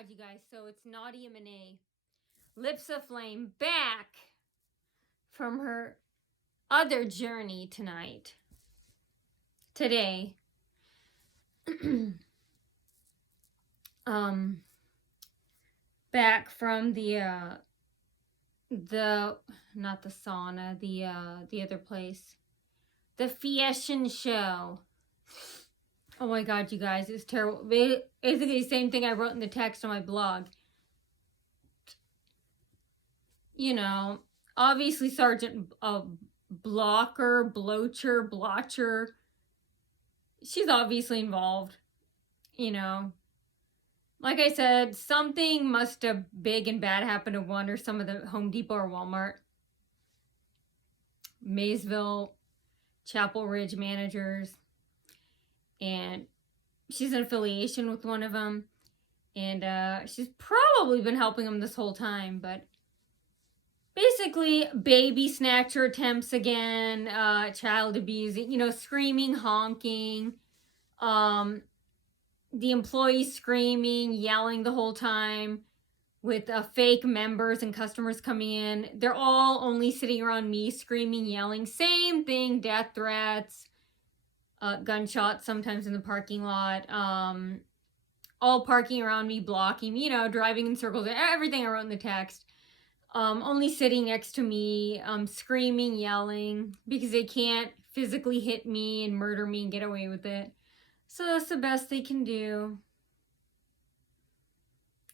God, you guys. So it's Nadia Monet, Lips Aflame, back from her other journey today. Back from the not the sauna, the other place, the fashion show. Oh my God, you guys, it's terrible. Basically the same thing I wrote in the text on my blog. You know, obviously Sergeant Blotcher, she's obviously involved. You know, like I said, something must have big and bad happened to one or some of the Home Depot or Walmart, Maysville, Chapel Ridge managers, and she's in affiliation with one of them, and she's probably been helping them this whole time, but basically baby snatcher attempts again, child abusing, screaming, honking, the employees screaming, yelling the whole time with fake members and customers coming in. They're all only sitting around me, screaming, yelling, same thing, death threats, gunshots sometimes in the parking lot, all parking around me, blocking me, driving in circles, everything I wrote in the text. Only sitting next to me, screaming, yelling, because they can't physically hit me and murder me and get away with it. So that's the best they can do.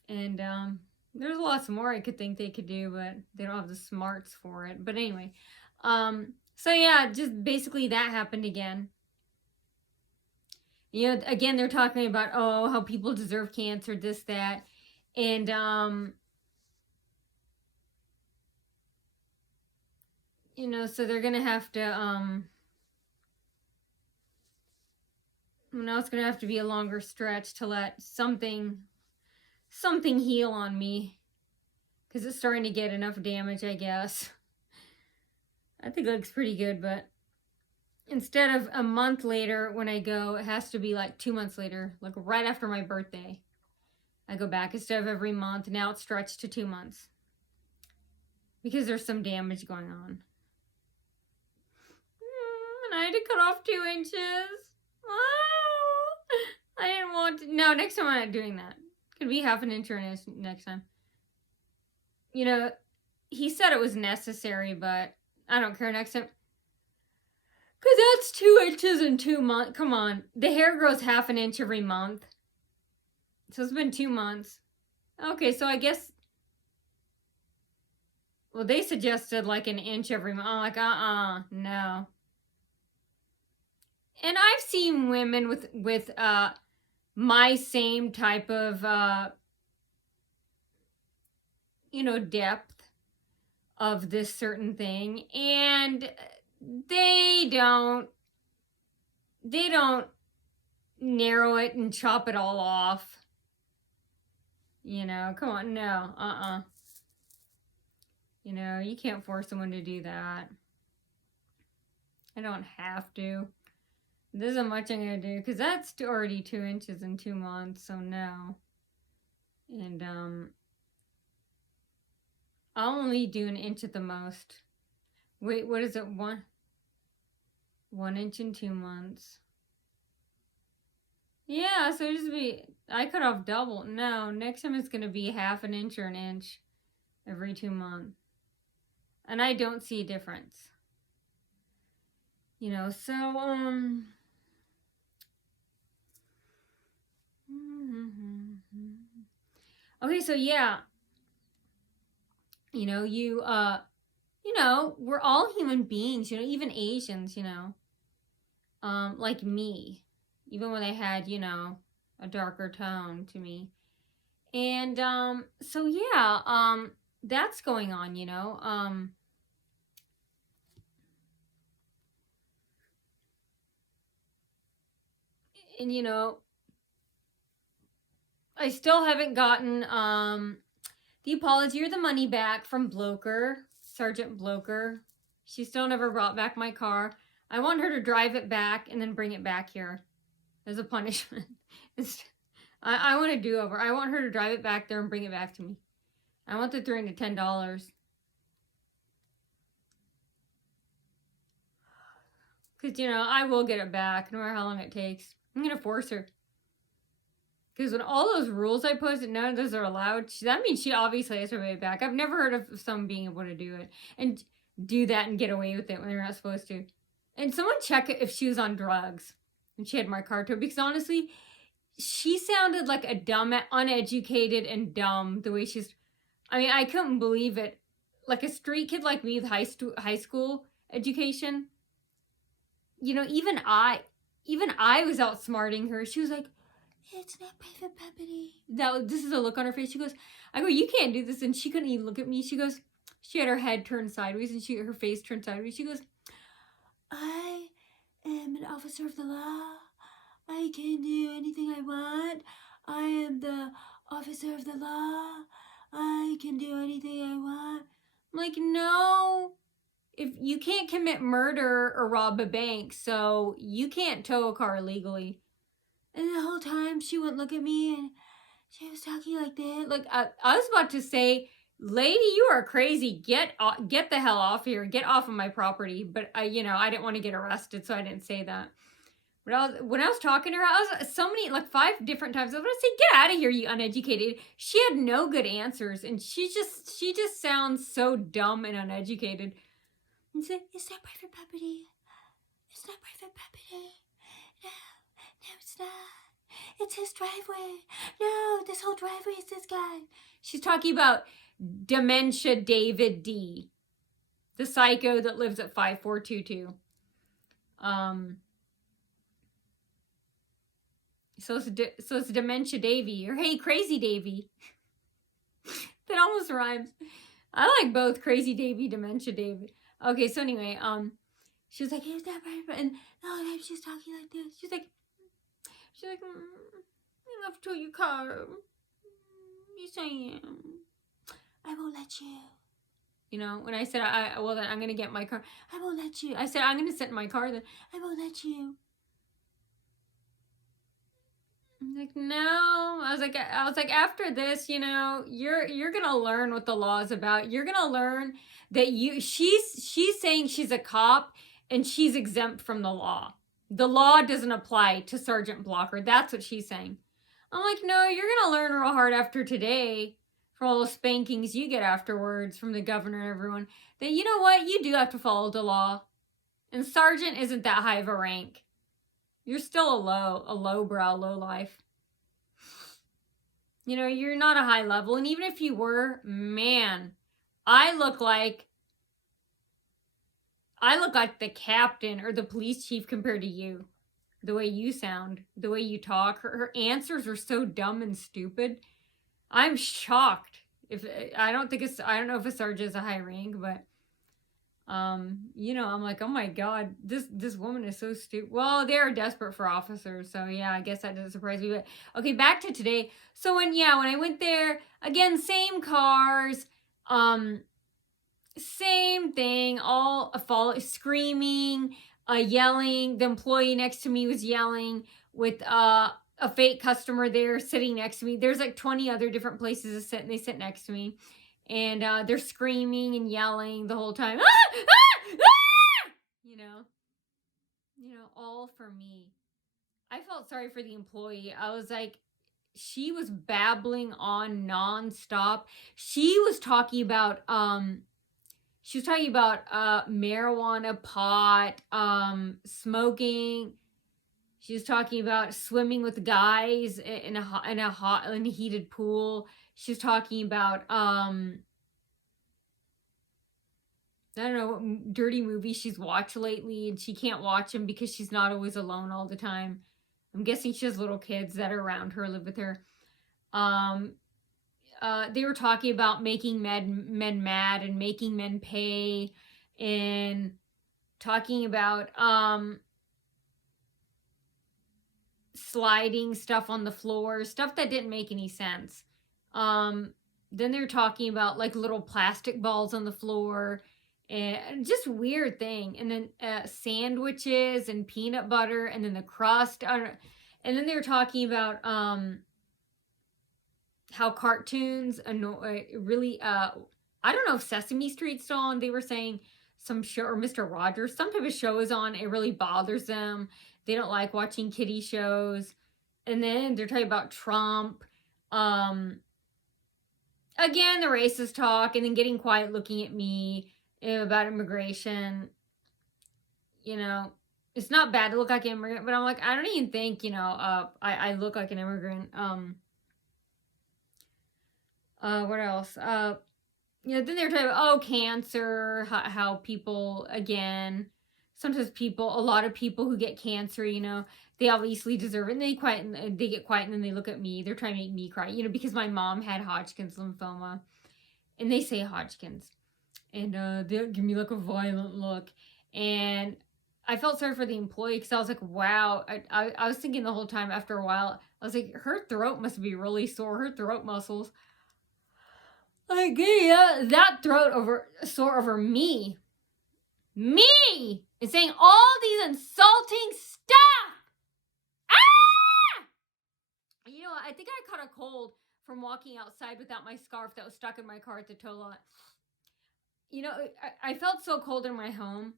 And there's lots more I could think they could do, but they don't have the smarts for it. But anyway, so yeah, just basically that happened again. Again, they're talking about, how people deserve cancer, this, that. And so they're gonna have to now it's gonna have to be a longer stretch to let something heal on me, because it's starting to get enough damage, I guess. I think it looks pretty good, but instead of a month later when I go, it has to be like 2 months later, like right after my birthday. I go back instead of every month. Now it's stretched to 2 months because there's some damage going on. And I had to cut off 2 inches. Oh, I didn't want to. No, next time I'm not doing that. Could be half an inch or an inch next time. He said it was necessary, but I don't care next time. Because that's 2 inches in 2 months. Come on. The hair grows half an inch every month. So it's been 2 months. Okay, so I guess... Well, they suggested like an inch every month. I'm like, no. And I've seen women with my same type of, depth of this certain thing. And they don't narrow it and chop it all off. Come on, no, you can't force someone to do that. I don't have to. There isn't much I'm going to do, because that's already 2 inches in 2 months, so no. And, I'll only do an inch at the most. Wait, what is it? 1 inch in 2 months. Yeah, so just I cut off double. No, next time it's going to be half an inch or an inch every 2 months. And I don't see a difference. So, okay, so yeah, we're all human beings, even Asians, like me, even when they had, a darker tone to me. And, so yeah, that's going on, and, I still haven't gotten, the apology or the money back from Sergeant Bloker. She still never brought back my car. I want her to drive it back and then bring it back here as a punishment. I want a do-over. I want her to drive it back there and bring it back to me. I want the $310. Because, I will get it back no matter how long it takes. I'm going to force her. Because when all those rules I posted, none of those are allowed, that means she obviously has to pay it back. I've never heard of someone being able to do it. And do that and get away with it when they're not supposed to. And someone check if she was on drugs. And she had my car too. Because honestly, she sounded like a dumb, uneducated and dumb the way she's... I mean, I couldn't believe it. Like a street kid like me with high school education... even I was outsmarting her. She was like, it's not private property. This is a look on her face. She goes, I go, you can't do this. And she couldn't even look at me. She goes, she had her head turned sideways and her face turned sideways. She goes, I am an officer of the law. I can do anything I want. I am the officer of the law. I can do anything I want. I'm like, no. If you can't commit murder or rob a bank, so you can't tow a car legally. And the whole time she wouldn't look at me and she was talking like that. Like I was about to say, lady, you are crazy. Get the hell off here. Get off of my property. But I didn't want to get arrested, so I didn't say that. But when I was talking to her, I was so many, like 5 different times. I was going to say, get out of here, you uneducated. She had no good answers, and she just sounds so dumb and uneducated. And say, it's not private property. It's not private property. No, it's not. It's his driveway. No, this whole driveway is this guy. She's talking about Dementia David D, the psycho that lives at 5422. So it's Dementia Davy, or Hey Crazy Davy. That almost rhymes. I like both Crazy Davy, Dementia Davy. Okay, so anyway, she was like, here's that part, and the whole time she's talking like this. She's like, you left to your car. You saying, I won't let you. When I said, well, then I'm going to get my car. I won't let you. I said, I'm going to sit in my car, then I won't let you. I'm like, no. I was like, after this, you're going to learn what the law is about. You're going to learn that she's saying she's a cop and she's exempt from the law. The law doesn't apply to Sergeant Blocker. That's what she's saying. I'm like, no, you're going to learn real hard after today, from all the spankings you get afterwards from the governor and everyone, that you know what? You do have to follow the law. And Sergeant isn't that high of a rank. You're still a lowbrow, low life. You're not a high level. And even if you were, man, I look like the captain or the police chief compared to you. The way you sound, the way you talk. Her answers are so dumb and stupid. I'm shocked. I don't know if a sergeant is a high rank, but I'm like, oh my god, this woman is so stupid. Well, they're desperate for officers, so yeah, I guess that doesn't surprise me. But okay, back to today. So when I went there, again, same cars, same thing, all screaming, yelling. The employee next to me was yelling with a fake customer there sitting next to me. There's like 20 other different places to sit, and they sit next to me. And they're screaming and yelling the whole time. Ah! Ah! Ah! All for me. I felt sorry for the employee. I was like, she was babbling on nonstop. She was talking about marijuana, pot, smoking. She was talking about swimming with guys in a heated pool. She was talking about I don't know what dirty movies she's watched lately, and she can't watch them because she's not always alone all the time. I'm guessing she has little kids that are around her, live with her. They were talking about making men mad and making men pay, and talking about sliding stuff on the floor, stuff that didn't make any sense. Then they were talking about like little plastic balls on the floor, and just weird thing. And then sandwiches and peanut butter, and then the crust. And then they were talking about how cartoons annoy really I don't know if Sesame Street's still on. They were saying some show, or Mr. Rogers, some type of show is on. It really bothers them. They don't like watching kiddie shows. And then they're talking about Trump. Again, the racist talk, and then getting quiet looking at me about immigration. You know, it's not bad to look like an immigrant, but I'm like, I don't even think, I look like an immigrant. What else? Then they're talking about, cancer, how people, again, sometimes a lot of people who get cancer, they obviously deserve it, and they get quiet, and then they look at me. They're trying to make me cry, because my mom had Hodgkin's lymphoma, and they say Hodgkin's, and they'll give me like a violent look, and I felt sorry for the employee, because I was like, wow. I was thinking the whole time, after a while, I was like, her throat must be really sore, her throat muscles. Like, yeah, that throat sore over me. Me! And saying all these insulting stuff! Ah! I think I caught a cold from walking outside without my scarf that was stuck in my car at the tow lot. I felt so cold in my home.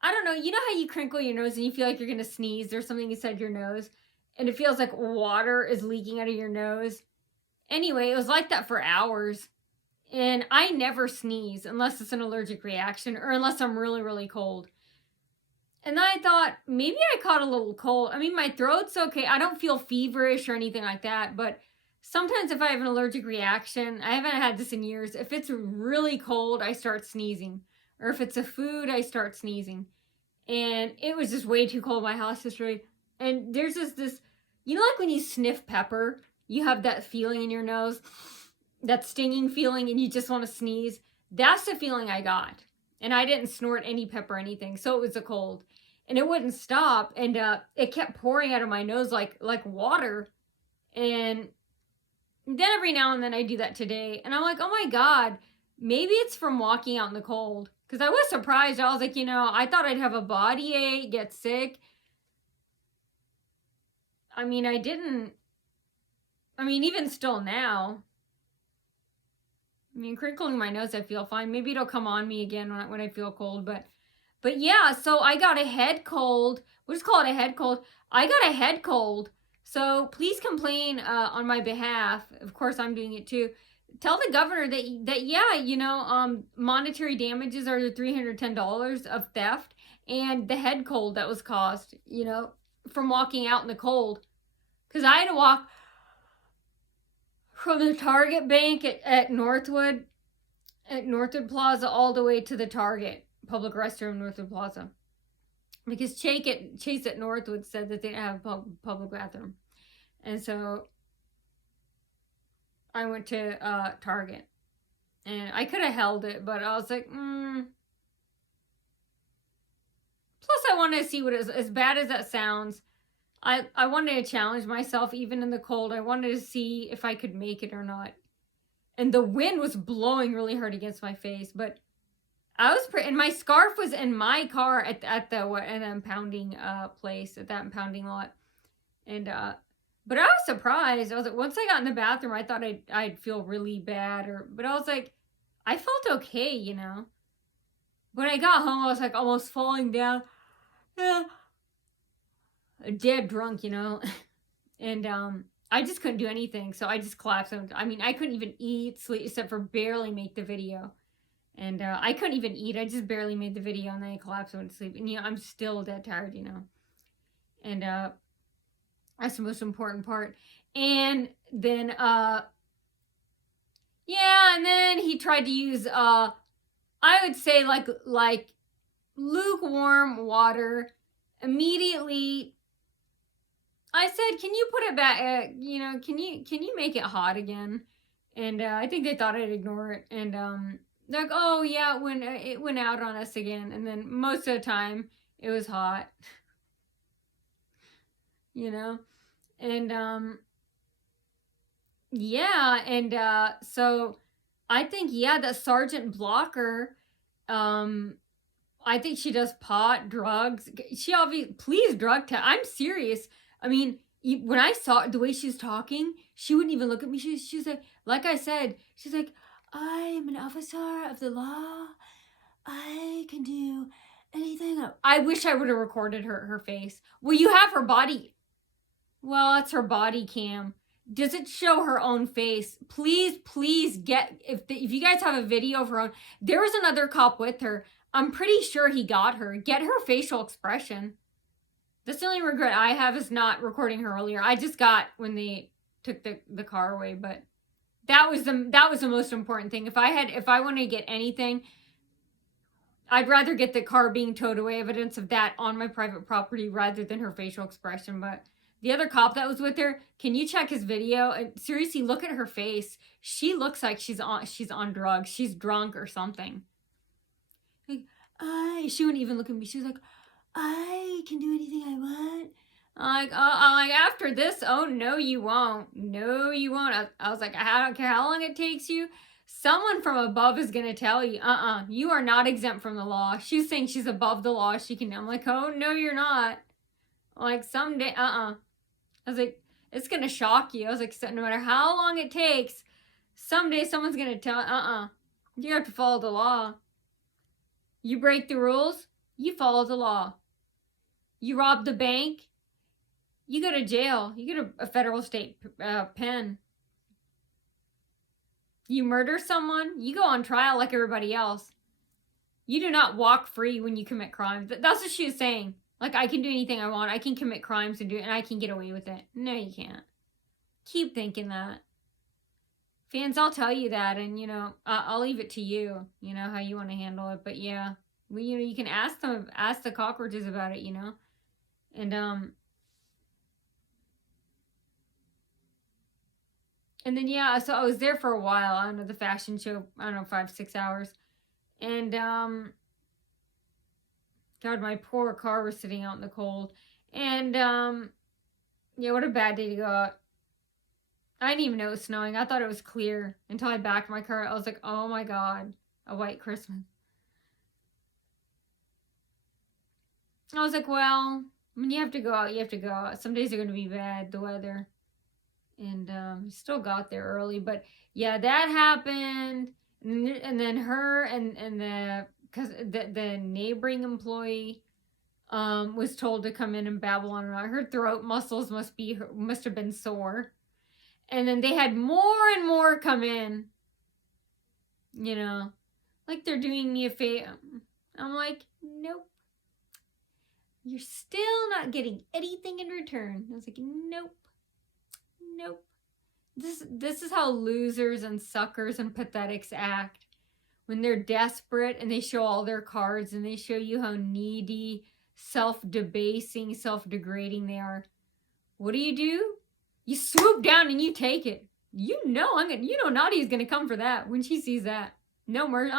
I don't know, you know how you crinkle your nose and you feel like you're gonna sneeze? There's something inside your nose, and it feels like water is leaking out of your nose. Anyway, it was like that for hours. And I never sneeze unless it's an allergic reaction, or unless I'm really, really cold. And then I thought, maybe I caught a little cold. I mean, my throat's okay. I don't feel feverish or anything like that. But sometimes if I have an allergic reaction, I haven't had this in years. If it's really cold, I start sneezing. Or if it's a food, I start sneezing. And it was just way too cold in my house yesterday. And there's this, like when you sniff pepper, you have that feeling in your nose, that stinging feeling, and you just want to sneeze. That's the feeling I got. And I didn't snort any pepper or anything, so it was a cold. And it wouldn't stop, and it kept pouring out of my nose like water. And then every now and then I do that today, and I'm like, oh my God, maybe it's from walking out in the cold. Because I was surprised. I was like, I thought I'd have a body ache, get sick. I mean, I didn't. I mean, even still now. I mean, crinkling my nose, I feel fine. Maybe it'll come on me again when I feel cold. But yeah, so I got a head cold. We'll just call it a head cold. I got a head cold. So please complain on my behalf. Of course, I'm doing it too. Tell the governor that yeah, monetary damages are the $310 of theft, and the head cold that was caused, from walking out in the cold. Because I had to walk from the Target bank at Northwood Plaza all the way to the Target public restroom, Northwood Plaza. Because Chase at Northwood said that they didn't have a public bathroom. And so I went to Target. And I could have held it, but I was like, Plus, I wanted to see what it is. As bad as that sounds, I wanted to challenge myself even in the cold. I wanted to see if I could make it or not. And the wind was blowing really hard against my face, but I was and my scarf was in my car at the impounding place, at that impounding lot. And but I was surprised. I was like, once I got in the bathroom, I thought I'd feel really bad, but I was like, I felt okay, When I got home, I was like almost falling down. Yeah. Dead drunk, and I just couldn't do anything, so I just collapsed. I mean, I couldn't even eat, sleep, except for barely make the video. And I couldn't even eat. I just barely made the video, and then I collapsed and went to sleep. And I'm still dead tired, and that's the most important part. And then and then he tried to use I would say like lukewarm water. Immediately I said, can you put it back, can you make it hot again? And I think they thought I'd ignore it. And they're like, oh yeah, it went out on us again. And then most of the time it was hot. And yeah, and so I think, that Sergeant Blocker, I think she does pot, drugs. She obviously, please drug test. I'm serious. I mean, when I saw the way she was talking, she wouldn't even look at me. She was like I said, she's like, I am an officer of the law. I can do anything. I wish I would have recorded her face. Well, you have her body. Well, that's her body cam. Does it show her own face? Please get, if you guys have a video of her own, there was another cop with her. I'm pretty sure he got her. Get her facial expression. That's the only regret I have is not recording her earlier. I just got when they took the car away, but that was the most important thing. If I want to get anything, I'd rather get the car being towed away, evidence of that on my private property rather than her facial expression. But the other cop that was with her, can you check his video? And seriously, look at her face. She looks like she's on drugs. She's drunk or something. Like, she wouldn't even look at me. She was like, I can do anything I want. I'm like, after this, oh, no, you won't. No, you won't. I was like, I don't care how long it takes you. Someone from above is going to tell you, you are not exempt from the law. She's saying she's above the law. She can. I'm like, oh, no, you're not. Like, someday, I was like, it's going to shock you. I was like, so no matter how long it takes, someday someone's going to tell, you have to follow the law. You break the rules, you follow the law. You rob the bank, you go to jail. You go to a federal state pen. You murder someone, you go on trial like everybody else. You do not walk free when you commit crimes. That's what she was saying. Like, I can do anything I want. I can commit crimes and I can get away with it. No, you can't. Keep thinking that. Fans, I'll tell you that, and, I'll leave it to you, how you want to handle it. But, yeah, you can ask the cockroaches about it, And then, yeah, so I was there for a while. I don't know, the fashion show, 5-6 hours. And, God, my poor car was sitting out in the cold. And, yeah, what a bad day to go out. I didn't even know it was snowing. I thought it was clear until I backed my car. I was like, oh my God, a white Christmas. I was like, well, when you have to go out, you have to go out. Some days are going to be bad, the weather. And still got there early. But, yeah, that happened. And then her and the neighboring employee was told to come in and babble on and on. Her throat muscles must have been sore. And then they had more and more come in. Like they're doing me a favor. I'm like, nope. You're still not getting anything in return. I was like, nope. This is how losers and suckers and pathetics act. When they're desperate and they show all their cards and they show you how needy, self-debasing, self-degrading they are. What do? You swoop down and you take it. Nadia's gonna come for that when she sees that. No mercy.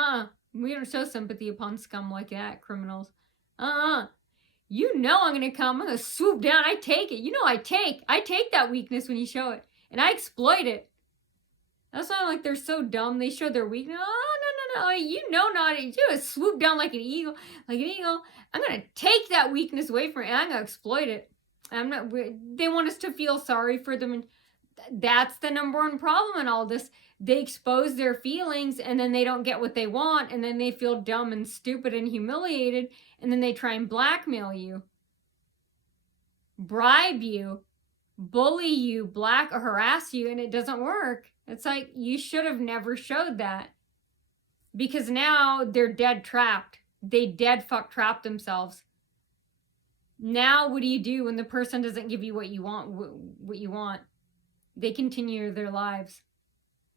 We don't show sympathy upon scum like that, criminals. I'm gonna come. I'm gonna swoop down. I take it. I take that weakness when you show it, and I exploit it. That's why I'm like, they're so dumb. They show their weakness. Oh, no. Nadia, you just swoop down like an eagle. I'm gonna take that weakness away from it, and I'm gonna exploit it. They want us to feel sorry for them, and that's the number one problem in all this. They expose their feelings, and then they don't get what they want, and then they feel dumb and stupid and humiliated, and then they try and blackmail you, bribe you, bully you, or harass you, and it doesn't work. It's like, you should have never showed that, because now they're dead trapped. They dead fuck trapped themselves. Now, what do you do when the person doesn't give you what you want? They continue their lives.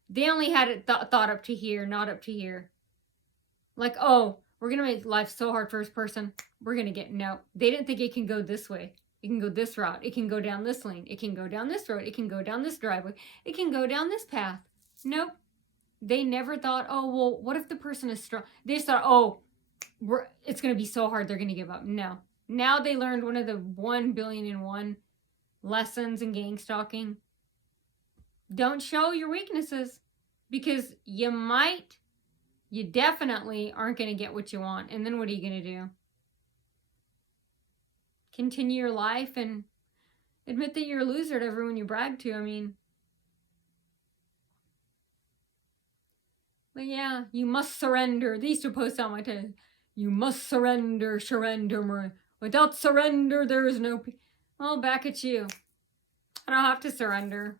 They only had it thought up to here, not up to here. Like, oh, we're going to make life so hard for this person. We're going to get, no. They didn't think it can go this way. It can go this route. It can go down this lane. It can go down this road. It can go down this driveway. It can go down this path. Nope. They never thought, oh, well, what if the person is strong? They just thought, oh, it's going to be so hard they're going to give up. No. Now they learned one of the 1,000,000,001 lessons in gang stalking. Don't show your weaknesses, because you definitely aren't going to get what you want. And then what are you going to do? Continue your life, and Admit that you're a loser to everyone you brag to. I mean, but yeah, you must surrender. They used to post on my tag. You must surrender, surrender. Without surrender, there is no peace. Well, back at you. I don't have to surrender.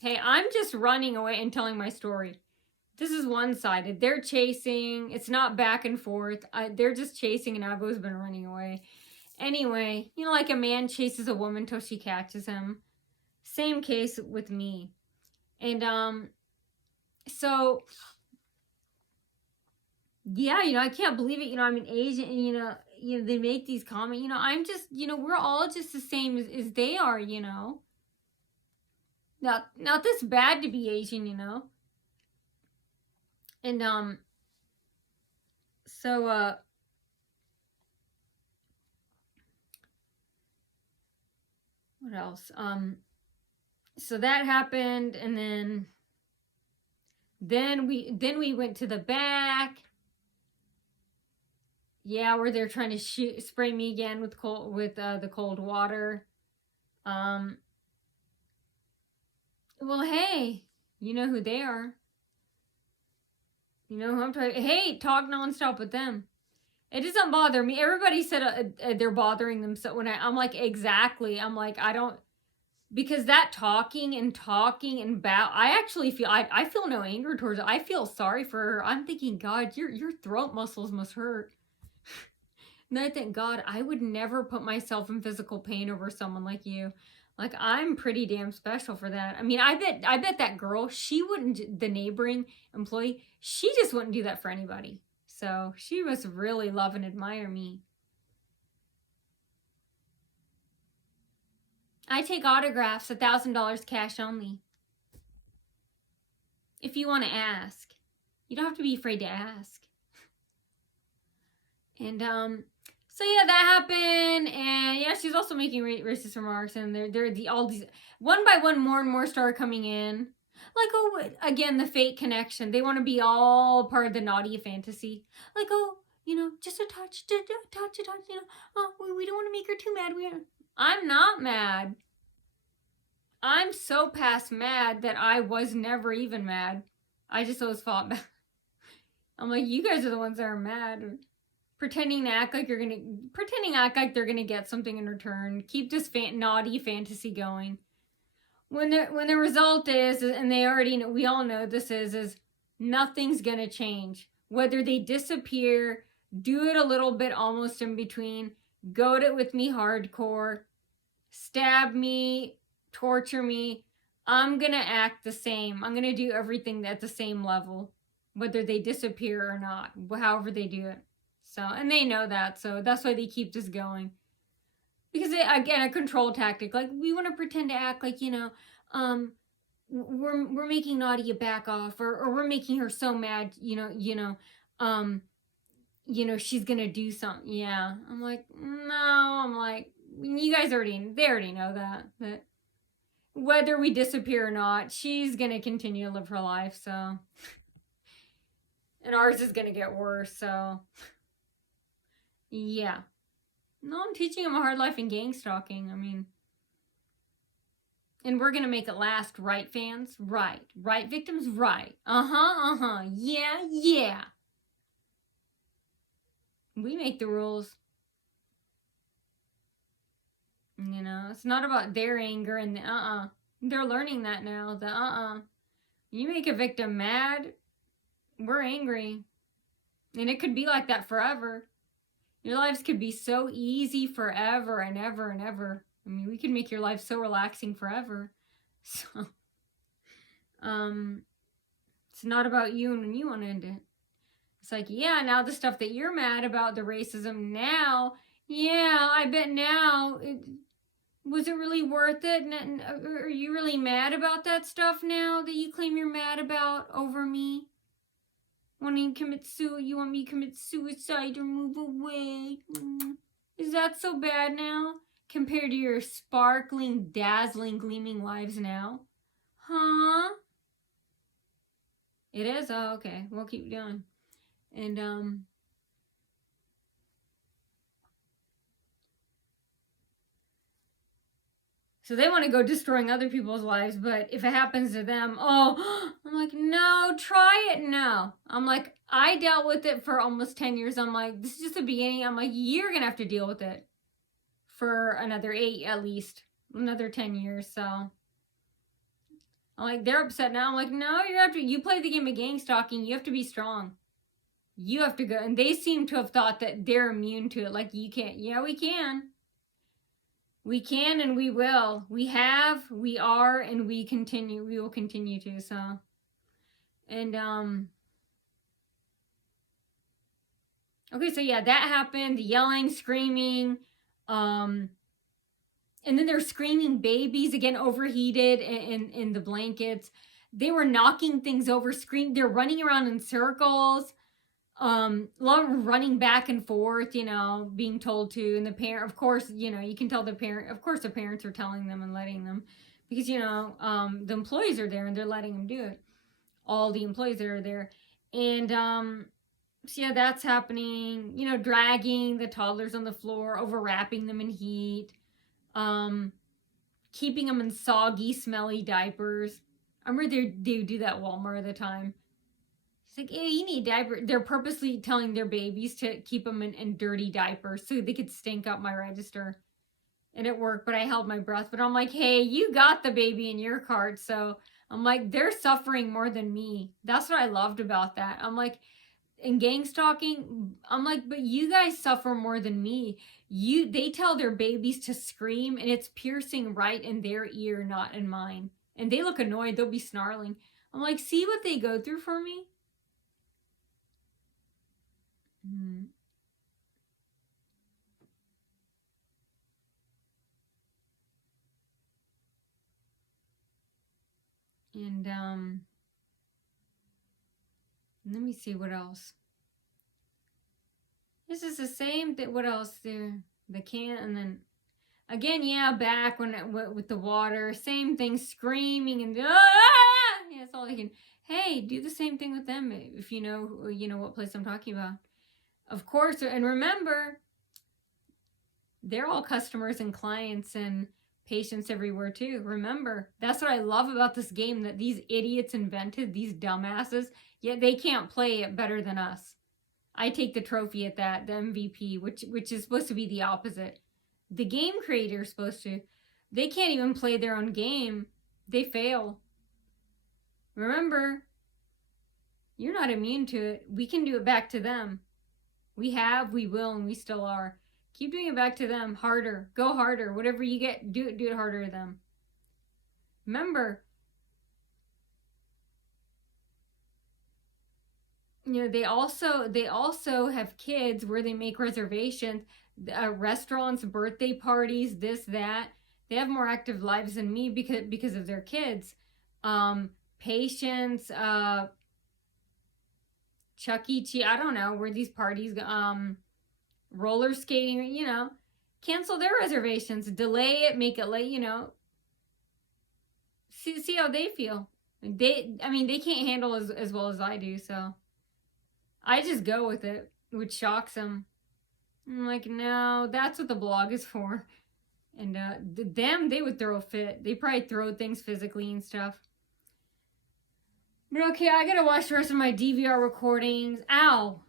Hey, I'm just running away and telling my story. This is one-sided. They're chasing. It's not back and forth. They're just chasing, and I've always been running away. Anyway, you know, like a man chases a woman till she catches him. Same case with me. And, so, yeah, you know, I can't believe it. You know, I'm an Asian, and, you know, they make these comments. You know, I'm just, you know, we're all just the same as they are, you know. Not this bad to be Asian, you know. And, so, what else? So that happened, and then we went to the back. Yeah, where they're trying to spray me again with the cold water. Well, hey, you know who they are. You know who I'm talking. Hey, talk nonstop with them. It doesn't bother me. Everybody said they're bothering them. So when I'm like, exactly. I'm like, I don't, because that talking and I actually feel, I feel no anger towards it. I feel sorry for her. I'm thinking, God, your throat muscles must hurt. And I think, God, I would never put myself in physical pain over someone like you. Like, I'm pretty damn special for that. I mean, I bet that girl, she wouldn't, the neighboring employee, she just wouldn't do that for anybody. So she must really love and admire me. I take autographs, $1,000 cash only. If you want to ask. You don't have to be afraid to ask. And, so yeah, that happened, and yeah, she's also making racist remarks, and all these, one by one, more and more start coming in. Like, oh, again, the fake connection. They want to be all part of the naughty fantasy. Like, oh, you know, just a touch, you know, oh, we don't want to make her too mad. I'm not mad. I'm so past mad that I was never even mad. I just always fought back. I'm like, you guys are the ones that are mad. Pretending to act like they're gonna get something in return. Keep this naughty fantasy going. When the result is, and they already know, we all know this is nothing's gonna change. Whether they disappear, do it a little bit almost in between, goad it with me hardcore, stab me, torture me, I'm gonna act the same. I'm gonna do everything at the same level, whether they disappear or not, however they do it. So, and they know that, so that's why they keep this going. Because, again, a control tactic. Like, we want to pretend to act like, you know, we're making Nadia back off, or we're making her so mad, you know, she's gonna do something. Yeah. I'm like, no, you guys they already know that whether we disappear or not, she's gonna continue to live her life, so. And ours is gonna get worse, so. Yeah. No, I'm teaching him a hard life in gang stalking. I mean, and we're gonna make it last, right, fans? Right. Right, victims? Right. Yeah. We make the rules. You know, it's not about their anger and They're learning that now. You make a victim mad, we're angry. And it could be like that forever. Your lives could be so easy forever and ever and ever. I mean, we could make your life so relaxing forever. So, it's not about you and when you want to end it. It's like, yeah, now the stuff that you're mad about, the racism now, yeah, I bet now, was it really worth it? Are you really mad about that stuff now that you claim you're mad about over me? You want me to commit suicide or move away? Is that so bad now? Compared to your sparkling, dazzling, gleaming lives now? Huh? It is? Oh, okay. We'll keep going. And, So they want to go destroying other people's lives, but if it happens to them, oh, I'm like, no, try it now. I'm like, I dealt with it for almost 10 years. I'm like, this is just the beginning. I'm like, you're going to have to deal with it for another 8 at least, another 10 years. So I'm like, they're upset now. I'm like, no, you play the game of gang stalking. You have to be strong. You have to go. And they seem to have thought that they're immune to it. Like, you can't. Yeah, we can. We can and we will. We have, we are, and we will continue to, so. And, okay, so yeah, that happened. The yelling, screaming, and then they're screaming babies, again, overheated in the blankets. They were knocking things over, they're running around in circles. A lot of running back and forth, being told to, and the parent, of course, you can tell the parent, of course the parents are telling them and letting them, because, the employees are there and they're letting them do it. All the employees that are there. And, so yeah, that's happening, dragging the toddlers on the floor, overwrapping them in heat, keeping them in soggy, smelly diapers. I remember they do that at Walmart at the time. It's like, hey, you need diaper. They're purposely telling their babies to keep them in dirty diapers so they could stink up my register. And it worked, but I held my breath. But I'm like, hey, you got the baby in your cart. So I'm like, they're suffering more than me. That's what I loved about that. I'm like, in gang stalking, I'm like, but you guys suffer more than me. They tell their babies to scream, and it's piercing right in their ear, not in mine. And they look annoyed. They'll be snarling. I'm like, see what they go through for me? And let me see what else. This is the same thing. What else there? The can, and then again, yeah, back when with the water, same thing, screaming and yeah, that's all I can. Hey, do the same thing with them if you know what place I'm talking about. Of course, and remember, they're all customers and clients and patients everywhere too. Remember, that's what I love about this game that these idiots invented, these dumbasses, yet they can't play it better than us. I take the trophy at that, the MVP, which is supposed to be the opposite. The game creator is supposed to. They can't even play their own game. They fail. Remember, you're not immune to it. We can do it back to them. We have, we will, and we still are. Keep doing it back to them. Harder. Go harder. Whatever you get, do it harder to them. Remember, they also have kids where they make reservations, restaurants, birthday parties, this, that. They have more active lives than me because of their kids. Patients, Chuck E. Cheese, I don't know where these parties, roller skating, cancel their reservations, delay it, make it late, see how they feel. They can't handle as well as I do, so I just go with it, which shocks them. I'm like, no, that's what the blog is for. And they would throw a fit. They probably throw things physically and stuff. But okay, I gotta watch the rest of my DVR recordings. Ow.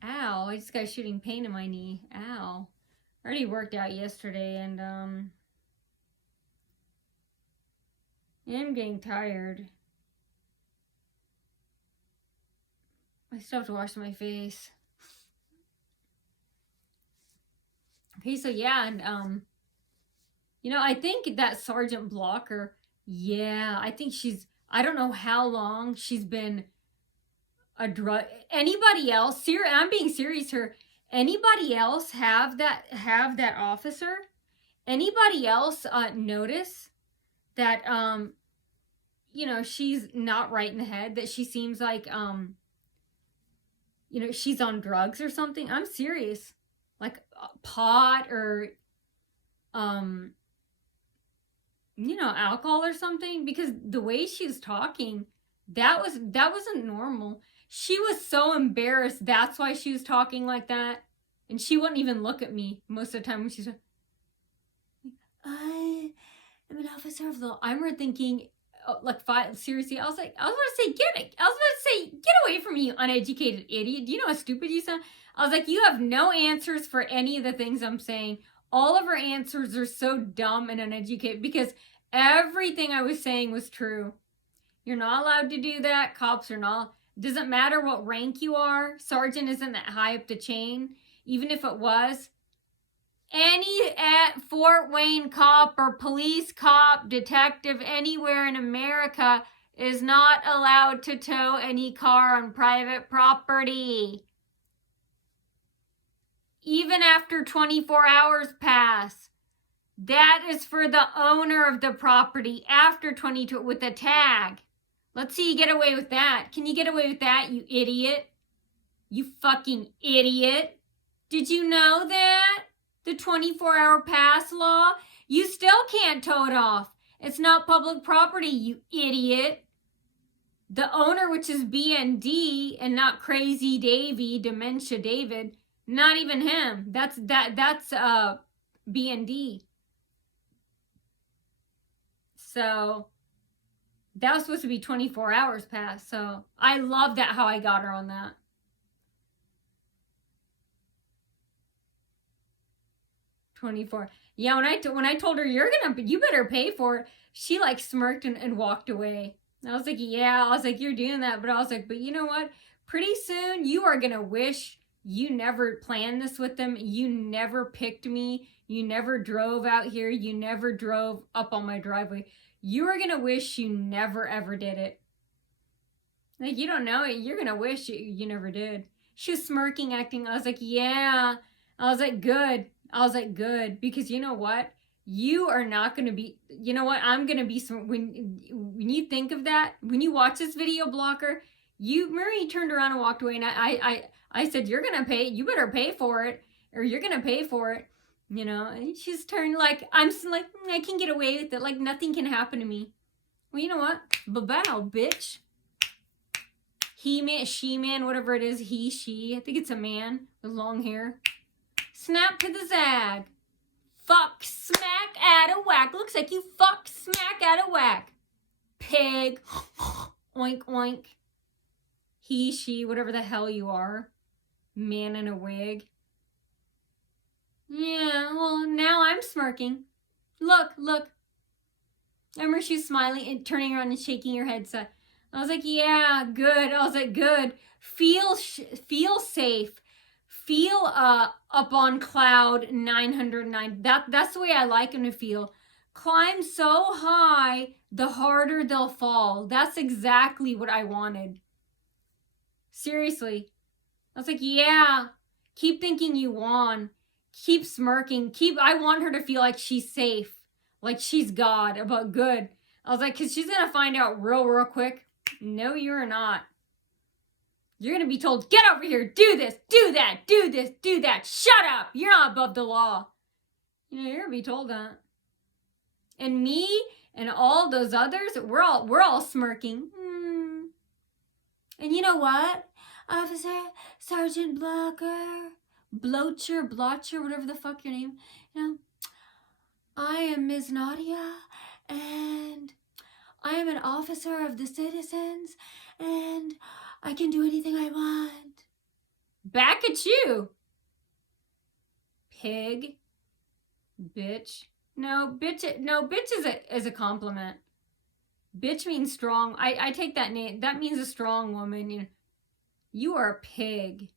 I just got a shooting pain in my knee. Ow. I already worked out yesterday, and I'm getting tired. I still have to wash my face. Okay, so yeah, and I think that Sergeant Blocker, yeah, I think I don't know how long she's been a drug. Anybody else? I'm being serious here. Anybody else have that officer? Anybody else notice that she's not right in the head? That she seems like she's on drugs or something? I'm serious. Like pot or alcohol or something, because the way she was talking, that wasn't normal. She was so embarrassed. That's why she was talking like that. And she wouldn't even look at me most of the time when she's like, I'm an officer of the law. I remember thinking, like, seriously, I was about to say, get away from me, you uneducated idiot. Do you know how stupid you sound? I was like, you have no answers for any of the things I'm saying. All of her answers are so dumb and uneducated because everything I was saying was true. You're not allowed to do that. Cops are not. Doesn't matter what rank you are. Sergeant isn't that high up the chain. Even if it was. Any at Fort Wayne cop or police cop, detective anywhere in America is not allowed to tow any car on private property. Even after 24 hours pass. That is for the owner of the property after 22 with a tag. Let's see you get away with that. Can you get away with that, you idiot? You fucking idiot. Did you know that? The 24-hour pass law? You still can't tow it off. It's not public property, you idiot. The owner, which is BND and not Crazy Davy, Dementia David, not even him. That's BND. So that was supposed to be 24 hours past. So I love that how I got her on that. $24. Yeah, when I told her you better pay for it, she like smirked and walked away. I was like, yeah, I was like, you're doing that, but I was like, but you know what? Pretty soon you are gonna wish you never planned this with them. You never picked me. You never drove out here. You never drove up on my driveway. You are gonna wish you never ever did it. Like, you don't know it. You're gonna wish you never did. She was smirking, acting. I was like, yeah. I was like, good. I was like, good, because you know what? You are not going to be, you know what? I'm going to be, when you think of that, when you watch this video, Blocker, Marie turned around and walked away, and I said, you're going to pay, you better pay for it, or you're going to pay for it, you know? And she's turned like, I'm like, I can get away with it, like nothing can happen to me. Well, you know what? Ba-bow, bitch. He-man, she-man, whatever it is, he, she, I think it's a man with long hair. Snap to the zag. Fuck smack out of whack. Looks like you fuck smack out of whack. Pig. Oink oink. He, she, whatever the hell you are. Man in a wig. Yeah, well, now I'm smirking. Look. Remember she's smiling and turning around and shaking her head. So I was like, yeah, good. I was like, good. Feel safe. Feel up on cloud 909. That's the way I like them to feel. Climb so high, the harder they'll fall. That's exactly what I wanted. Seriously. I was like, yeah. Keep thinking you won. Keep smirking. I want her to feel like she's safe. Like she's God. About good. I was like, because she's going to find out real quick. No, you're not. You're going to be told, get over here, do this, do that, do this, do that. Shut up. You're not above the law. You know, you're going to be told that. And me and all those others, we're all smirking. And you know what? Officer, Sergeant Blocker, Blotcher, whatever the fuck your name. You know, I am Ms. Nadia, and I am an officer of the citizens, and I can do anything I want. Back at you. Pig. Bitch. No, bitch is a compliment. Bitch means strong. I take that name. That means a strong woman. You are a pig.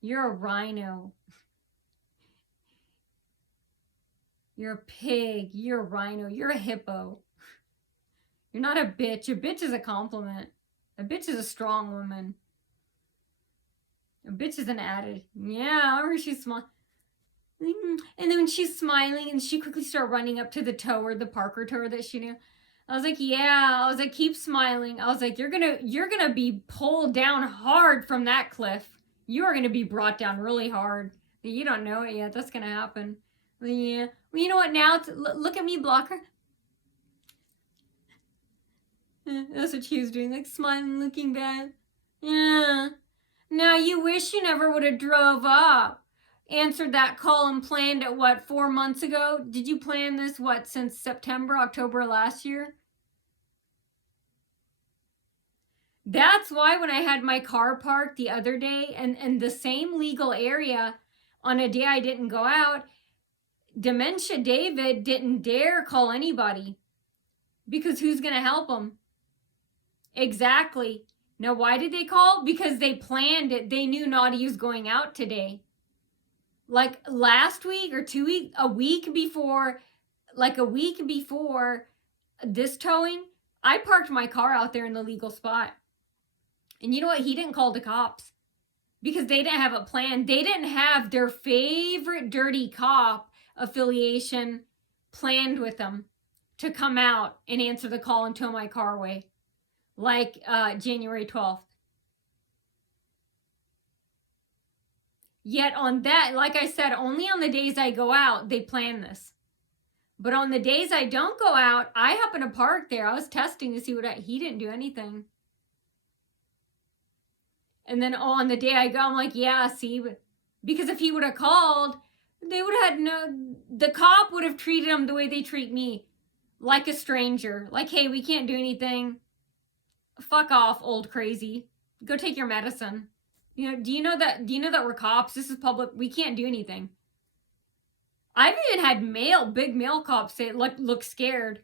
You're a rhino. You're a pig. You're a rhino. You're a hippo. You're not a bitch. A bitch is a compliment. A bitch is a strong woman. A bitch is an added. Yeah, or she's small. And then when she's smiling and she quickly started running up to the tower, the Parker tower that she knew. I was like, yeah. I was like, keep smiling. I was like, you're gonna be pulled down hard from that cliff. You are gonna be brought down really hard. You don't know it yet. That's gonna happen. Yeah. Well, you know what? Now look at me, Blocker. That's what she was doing, like smiling, looking bad. Yeah. Now you wish you never would have drove up. answered that call and planned it, what, 4 months ago? Did you plan this, what, since September, October last year? That's why when I had my car parked the other day and the same legal area on a day I didn't go out, Dementia David didn't dare call anybody because who's going to help him? Exactly. Now, why did they call? Because they planned it. They knew Naughty was going out today. Like last week or 2 weeks, a week before this towing, I parked my car out there in the legal spot. And you know what? He didn't call the cops because they didn't have it planned. They didn't have their favorite dirty cop affiliation planned with them to come out and answer the call and tow my car away, like January 12th. Yet on that, like I said, only on the days I go out, they plan this. But on the days I don't go out, I happen to park there. I was testing to see he didn't do anything. And then on the day I go, I'm like, yeah, see, because if he would have called, they would have had the cop would have treated him the way they treat me, like a stranger. Like, hey, we can't do anything. Fuck off, old crazy. Go take your medicine. You know, do you know that we're cops? This is public. We can't do anything. I've even had big male cops say, look scared.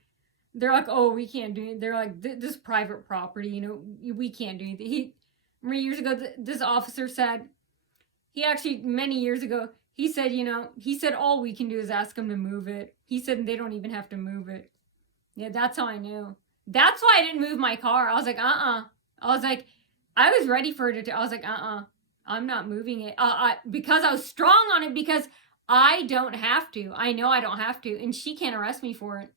They're like, oh, we can't do it. They're like, this private property, you know, we can't do anything. Remember years ago, this officer said, many years ago, he said, all we can do is ask them to move it. He said, they don't even have to move it. Yeah, that's how I knew. That's why I didn't move my car. I was like, I was like, I was ready for it. I was like, I'm not moving it. Because I was strong on it because I don't have to. I know I don't have to. And she can't arrest me for it.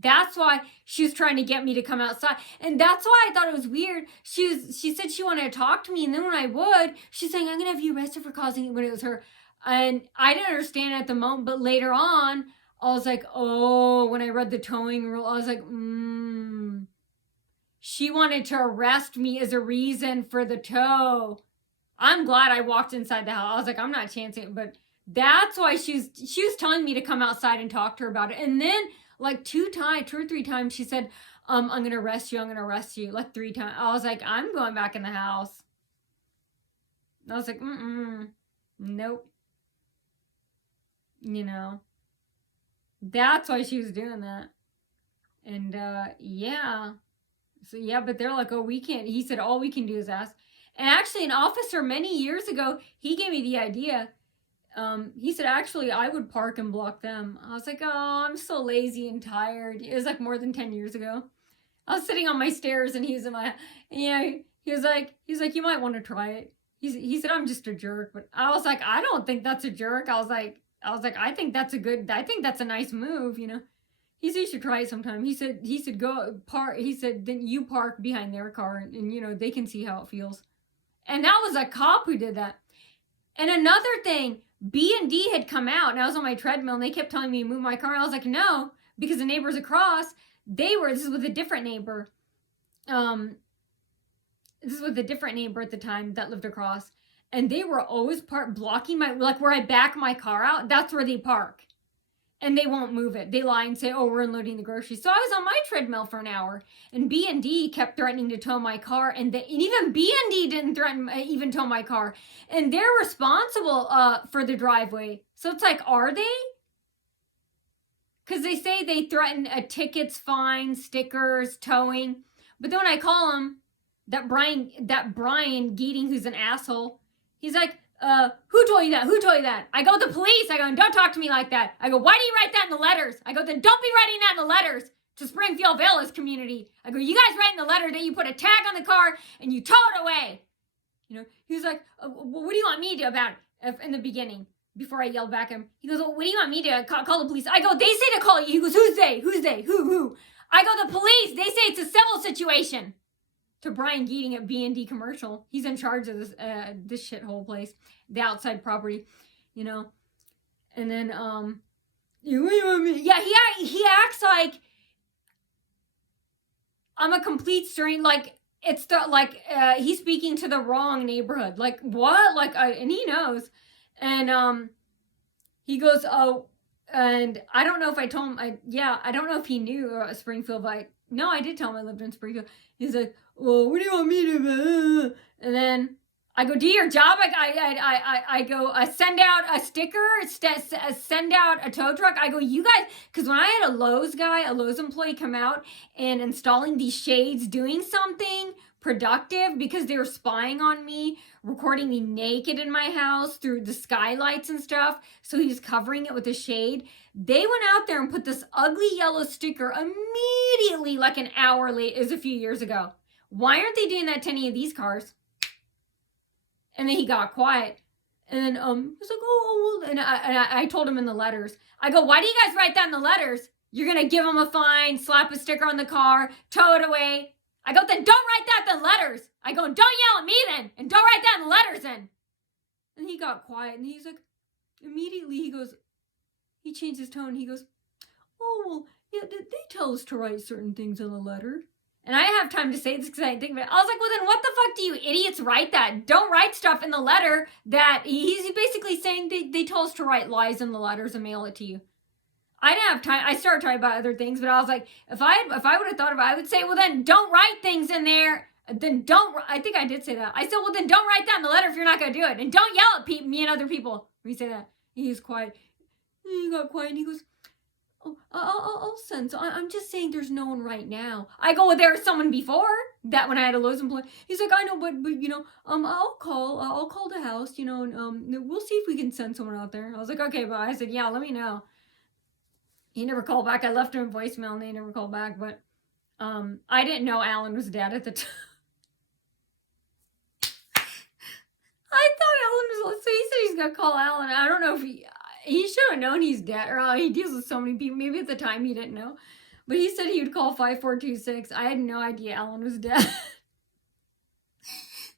That's why she was trying to get me to come outside. And that's why I thought it was weird. She said she wanted to talk to me. And then when I would, she's saying, I'm going to have you arrested for causing it when it was her. And I didn't understand it at the moment. But later on, I was like, oh, when I read the towing rule, I was like, she wanted to arrest me as a reason for the tow. I'm glad I walked inside the house. I was like, I'm not chancing it. But that's why she was telling me to come outside and talk to her about it. And then like 2 or 3 times, she said, I'm going to arrest you. Like 3 times. I was like, I'm going back in the house. I was like, nope. You know, that's why she was doing that. And, yeah. So, yeah, but they're like, oh, we can't. He said, all we can do is ask. And actually, an officer many years ago, he gave me the idea. He said, actually, I would park and block them. I was like, oh, I'm so lazy and tired. It was like more than 10 years ago. I was sitting on my stairs and he was like, you might want to try it. He said, I'm just a jerk. But I was like, I don't think that's a jerk. I was like, I think that's a nice move, you know. He said, you should try it sometime. He said, go park. He said, then you park behind their car and you know, they can see how it feels. And that was a cop who did that. And another thing, B&D had come out and I was on my treadmill and they kept telling me to move my car. And I was like, no, because the neighbors across, this is with a different neighbor. This is with a different neighbor at the time that lived across. And they were always blocking like where I back my car out, that's where they park. And they won't move it. They lie and say, oh, we're unloading the groceries. So I was on my treadmill for an hour. And B&D kept threatening to tow my car. And even B&D didn't threaten even tow my car. And they're responsible for the driveway. So it's like, are they? Because they say they threaten tickets, fines, stickers, towing. But then when I call them, that Brian Geating, who's an asshole, he's like, who told you that? Who told you that? I go, the police. I go, don't talk to me like that. I go, why do you write that in the letters? I go, then don't be writing that in the letters to Springfield Villas community. I go, you guys write in the letter that you put a tag on the car and you tow it away. You know, he was like, what do you want me to do about it? In the beginning, before I yelled back at him, he goes, well, what do you want me to call the police? I go, they say to call you. He goes, who's they? Who's they? Who? I go, the police. They say it's a civil situation. To Brian Geating at B&D Commercial. He's in charge of this shithole place, the outside property, you know. And then, yeah, he acts like I'm a complete stranger. Like he's speaking to the wrong neighborhood. Like what? And he knows. And he goes, oh, and I don't know if I told him, I don't know if he knew Springfield, but no, I did tell him I lived in Springfield. He's like, well, what do you want me to do? And then I go, do your job. I go, send out a sticker, send out a tow truck. I go, you guys, because when I had a Lowe's employee come out and installing these shades, doing something productive because they were spying on me, recording me naked in my house through the skylights and stuff. So he was covering it with a shade. They went out there and put this ugly yellow sticker immediately, like an hour late. It was a few years ago. Why aren't they doing that to any of these cars? And then he got quiet. And then he was like, oh, well, and I told him in the letters. I go, why do you guys write that in the letters? You're going to give them a fine, slap a sticker on the car, tow it away. I go, then don't write that in the letters. I go, don't yell at me then. And don't write that in the letters then. And he got quiet. And he's like, immediately he goes, he changed his tone. He goes, oh, well, yeah, they tell us to write certain things in the letter. And I didn't have time to say this because I didn't think of it. I was like, well, then what the fuck do you idiots write that? Don't write stuff in the letter that he's basically saying they told us to write lies in the letters and mail it to you. I didn't have time. I started talking about other things, but I was like, if I would have thought of it, I would say, well, then don't write things in there. Then don't, I think I did say that. I said, well, then don't write that in the letter if you're not going to do it. And don't yell at me and other people when you say that. He was quiet. He got quiet and he goes, oh, I'll send. So I'm just saying there's no one right now. I go, well, there was someone before that when I had a Lowe's employee. He's like, I know, but you know, I'll call the house, you know, and we'll see if we can send someone out there. I was like, okay, but I said, yeah, let me know. He never called back. I left him a voicemail and they never called back, but I didn't know Alan was dead at the time. I thought Alan was, so he said he's gonna call Alan. I don't know if he should have known he's dead, or he deals with so many people. Maybe at the time he didn't know. But he said he would call 5426. I had no idea Alan was dead.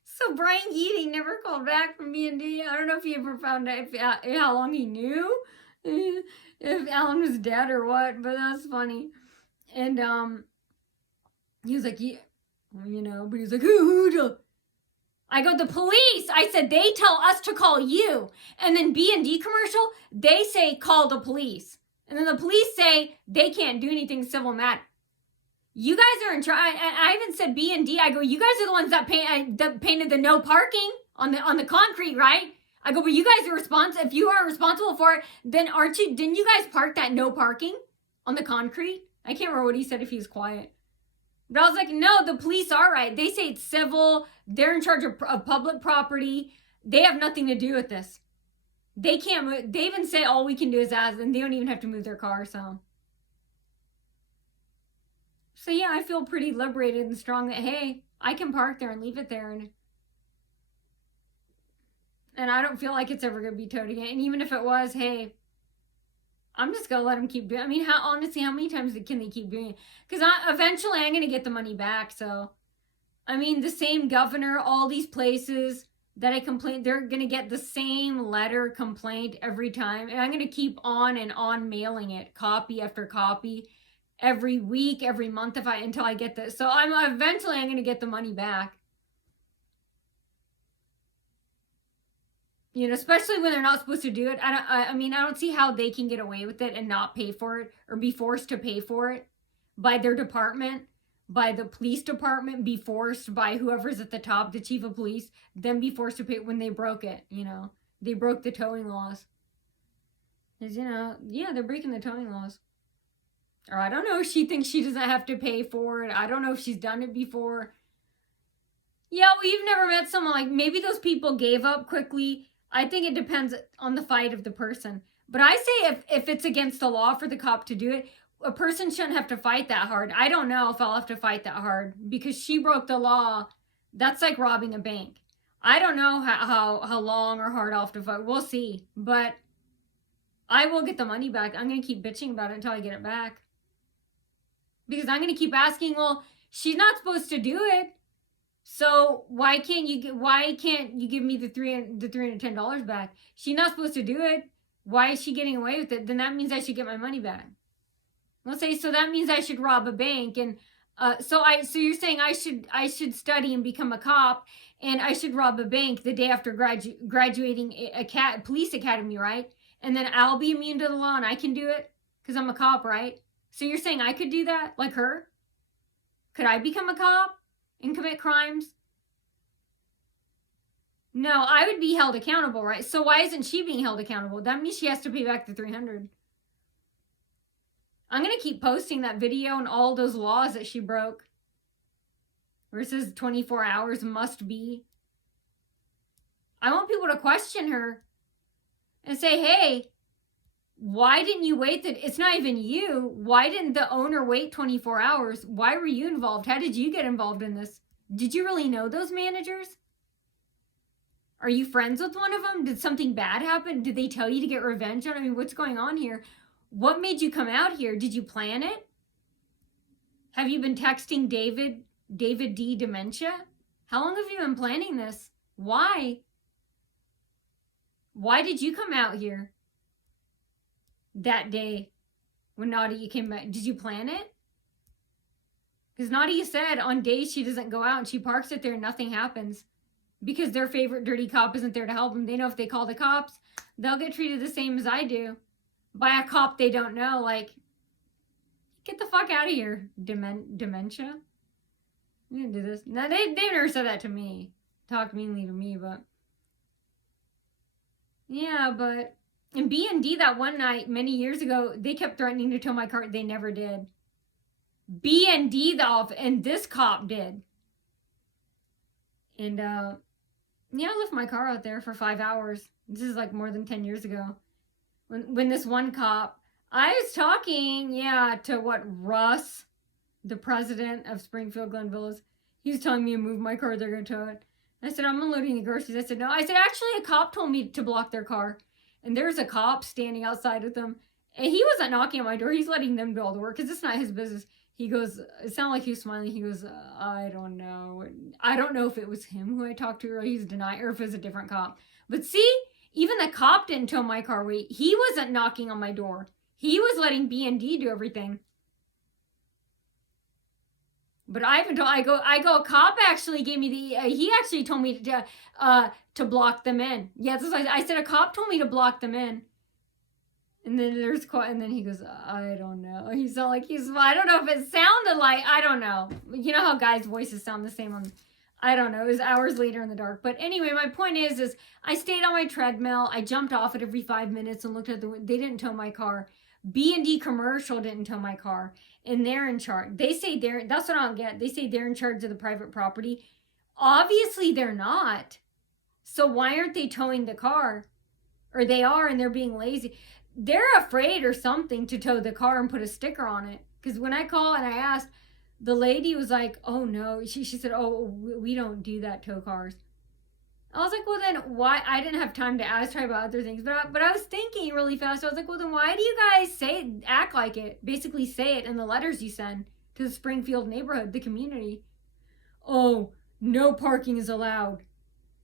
So Brian Keating never called back from B&D. I don't know if he ever found out how long he knew if Alan was dead or what, but that's funny. And he was like, yeah, you know, but he was like, who? I go, the police. I said, they tell us to call you. And then B&D commercial, they say, call the police. And then the police say, they can't do anything civil matter. You guys are in charge. I even said B&D. I go, you guys are the ones that painted the no parking on the concrete, right? I go, but you guys are responsible. If you are responsible for it, then didn't you guys park that no parking on the concrete? I can't remember what he said if he was quiet. But I was like, no, the police are right. They say it's civil. They're in charge of public property. They have nothing to do with this. They can't move. They even say all we can do is ask, and they don't even have to move their car, so yeah, I feel pretty liberated and strong that, hey, I can park there and leave it there, and I don't feel like it's ever going to be towed again. And even if it was, hey, I'm just going to let them keep doing it. I mean, how many times can they keep doing it? Because eventually I'm going to get the money back. So, I mean, the same governor, all these places that I complain, they're going to get the same letter complaint every time. And I'm going to keep on and on mailing it, copy after copy, every week, every month until I get this. So eventually I'm going to get the money back. You know, especially when they're not supposed to do it. I mean, I don't see how they can get away with it and not pay for it or be forced to pay for it by their department, by the police department, be forced by whoever's at the top, the chief of police, then be forced to pay when they broke it, you know. They broke the towing laws. Because, you know, yeah, they're breaking the towing laws. Or I don't know if she thinks she doesn't have to pay for it. I don't know if she's done it before. Yeah, we've never met someone like, maybe those people gave up quickly. I think it depends on the fight of the person. But I say if it's against the law for the cop to do it, a person shouldn't have to fight that hard. I don't know if I'll have to fight that hard because she broke the law. That's like robbing a bank. I don't know how long or hard I'll have to fight. We'll see. But I will get the money back. I'm going to keep bitching about it until I get it back. Because I'm going to keep asking, well, she's not supposed to do it. So why can't you give me the $310 back? She's not supposed to do it. Why is she getting away with it? Then that means I should get my money back. Let's say, so that means I should rob a bank. And so you're saying I should study and become a cop, and I should rob a bank the day after graduating a police academy, right? and then I'll be immune to the law and I can do it because I'm a cop, right? So you're saying I could do that like her? Could I become a cop and commit crimes? No, I would be held accountable, right? So why isn't she being held accountable? That means she has to pay back the $300. I'm going to keep posting that video and all those laws that she broke. Where it says 24 hours must be. I want people to question her and say, hey, why didn't you wait? It's not even you. Why didn't the owner wait 24 hours? Why were you involved? How did you get involved in this? Did you really know those managers? Are you friends with one of them? Did something bad happen? Did they tell you to get revenge on? I mean, what's going on here? What made you come out here? Did you plan it? Have you been texting David D. Dementia? How long have you been planning this? Why? Why did you come out here that day when Nadia came back? Did you plan it? Because Nadia said on days she doesn't go out and she parks it there and nothing happens. Because their favorite dirty cop isn't there to help them. They know if they call the cops, they'll get treated the same as I do. By a cop they don't know. Like, get the fuck out of here, dementia. You didn't do this. Now, they never said that to me. Talked meanly to me, but... Yeah, but... In B&D that one night, many years ago, they kept threatening to tow my car. They never did. B&D, and this cop did. And, yeah, I left my car out there for 5 hours. This is like more than 10 years ago. When this one cop, I was talking, to Russ, the president of Springfield Glen Villas. He was telling me to move my car, they're going to tow it. I said, I'm unloading the groceries. I said, no. I said, actually, a cop told me to block their car. And there's a cop standing outside with them. And he wasn't knocking on my door. He's letting them do all the work because it's not his business. He goes, it sounded like he was smiling. He goes, I don't know. I don't know if it was him who I talked to or he's denying or if it was a different cop. But see, even the cop didn't tow my car. He wasn't knocking on my door. He was letting B&D do everything. But I haven't told, I go, a cop actually gave me he actually told me to block them in. Yeah, that's what I said a cop told me to block them in. And then and then he goes, I don't know. I don't know if it sounded like, I don't know. You know how guys' voices sound the same on, I don't know. It was hours later in the dark. But anyway, my point is I stayed on my treadmill. I jumped off it every 5 minutes and looked at they didn't tow my car. B&D Commercial didn't tow my car. And they're in charge. They say that's what I don't get. They say they're in charge of the private property. Obviously they're not. So why aren't they towing the car? Or they are and they're being lazy. They're afraid or something to tow the car and put a sticker on it. Because when I called and I asked, the lady was like, oh no. She said, oh, we don't do that, tow cars. I was like, well then why? I didn't have time to ask her about other things. But I was thinking really fast. I was like, well then why do you guys act like it? Basically say it in the letters you send to the Springfield neighborhood, the community. Oh, no parking is allowed.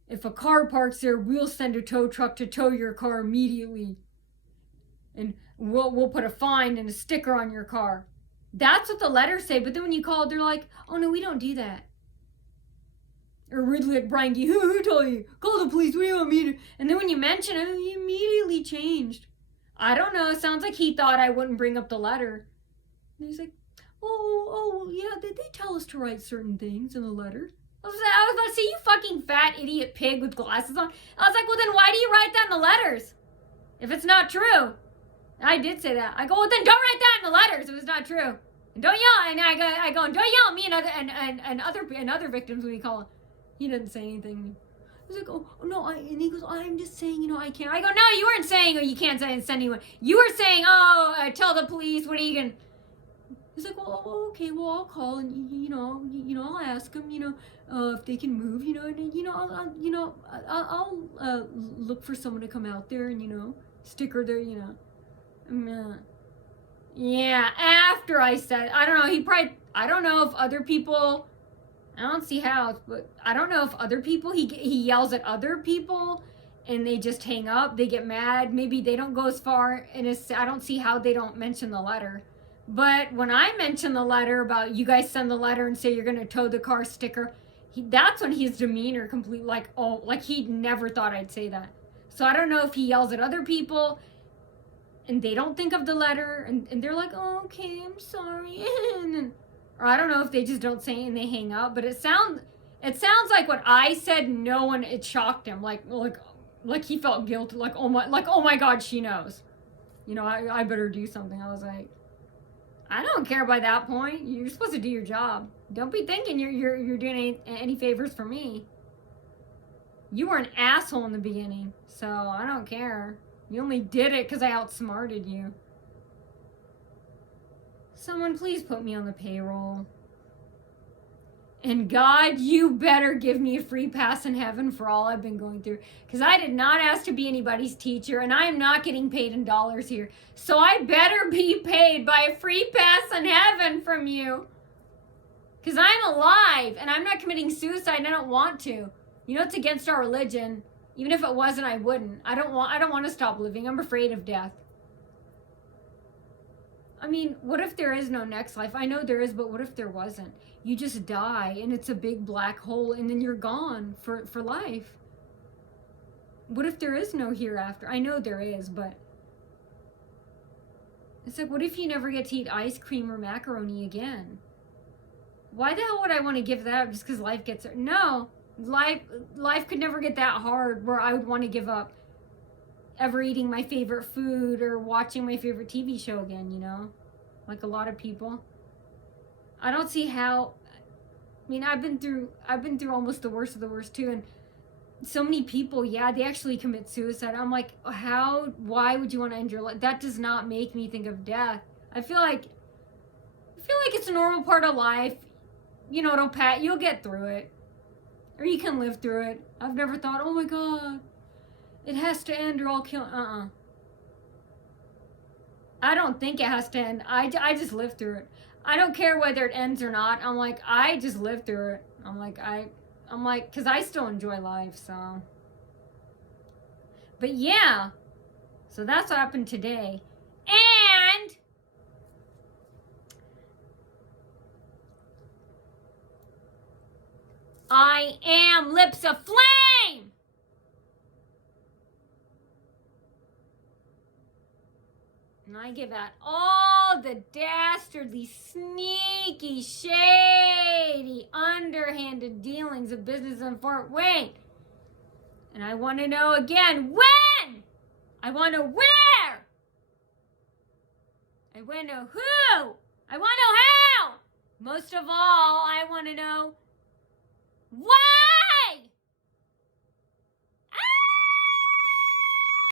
If a car parks there, we'll send a tow truck to tow your car immediately. And we'll put a fine and a sticker on your car. That's what the letters say. But then when you call, they're like, oh no, we don't do that. Or Ridley at Brian Gee, who told you? Call the police, what do you want me to? And then when you mention it, he immediately changed. I don't know, it sounds like he thought I wouldn't bring up the letter. And he's like, oh, yeah, did they tell us to write certain things in the letter? I was about to say, you fucking fat idiot pig with glasses on. I was like, well then why do you write that in the letters? If it's not true. I did say that. I go, well then don't write that in the letters if it's not true. And don't yell. And I go, and don't yell at me and other victims when we call. He didn't say anything. He's like, oh no, and he goes, I'm just saying, I can't. I go, no, you weren't saying, you can't send anyone. You were saying, tell the police. What are you gonna? He's like, well, okay, well, I'll call and I'll ask them, if they can move, and I'll look for someone to come out there and sticker there, Yeah, after I said, I don't know, I don't know if other people, I don't see how, but I don't know if other people, he yells at other people and they just hang up, they get mad, maybe they don't go as far, and I don't see how they don't mention the letter. But when I mention the letter about you guys send the letter and say you're going to tow the car sticker, that's when his demeanor completely, like he never thought I'd say that. So I don't know if he yells at other people. and they don't think of the letter, and they're like, oh, okay, I'm sorry. Or I don't know if they just don't say it and they hang up, but it sounds like what I said, no one, it shocked him. Like he felt guilty. Like, oh my God, she knows. You know, I better do something. I was like, I don't care by that point. You're supposed to do your job. Don't be thinking you're doing any favors for me. You were an asshole in the beginning, so I don't care. You only did it because I outsmarted you. Someone please put me on the payroll. And God, you better give me a free pass in heaven for all I've been going through. Because I did not ask to be anybody's teacher, and I am not getting paid in dollars here. So I better be paid by a free pass in heaven from you. Because I'm alive, and I'm not committing suicide, and I don't want to. You know, it's against our religion. Even if it wasn't, I wouldn't. I don't want to stop living. I'm afraid of death. I mean, what if there is no next life? I know there is, but what if there wasn't? You just die, and it's a big black hole, and then you're gone for life. What if there is no hereafter? I know there is, but it's like, what if you never get to eat ice cream or macaroni again? Why the hell would I want to give that up just because life gets... No, life could never get that hard where I would want to give up ever eating my favorite food or watching my favorite TV show again, you know? Like a lot of people. I don't see how... I mean, I've been through almost the worst of the worst too, and so many people, yeah, they actually commit suicide. I'm like, why would you want to end your life? That does not make me think of death. I feel like it's a normal part of life. You know, you'll get through it. Or you can live through it. I've never thought, oh my God, it has to end or I'll kill. I don't think it has to end. I just live through it. I don't care whether it ends or not. I'm like, I just live through it. I'm like, because I still enjoy life, so. But yeah, so that's what happened today. And I am Lips of Flame. And I give out all the dastardly, sneaky, shady, underhanded dealings of business in Fort Wayne. And I want to know again, when? I want to know where? I want to know who? I want to know how? Most of all, I want to know why?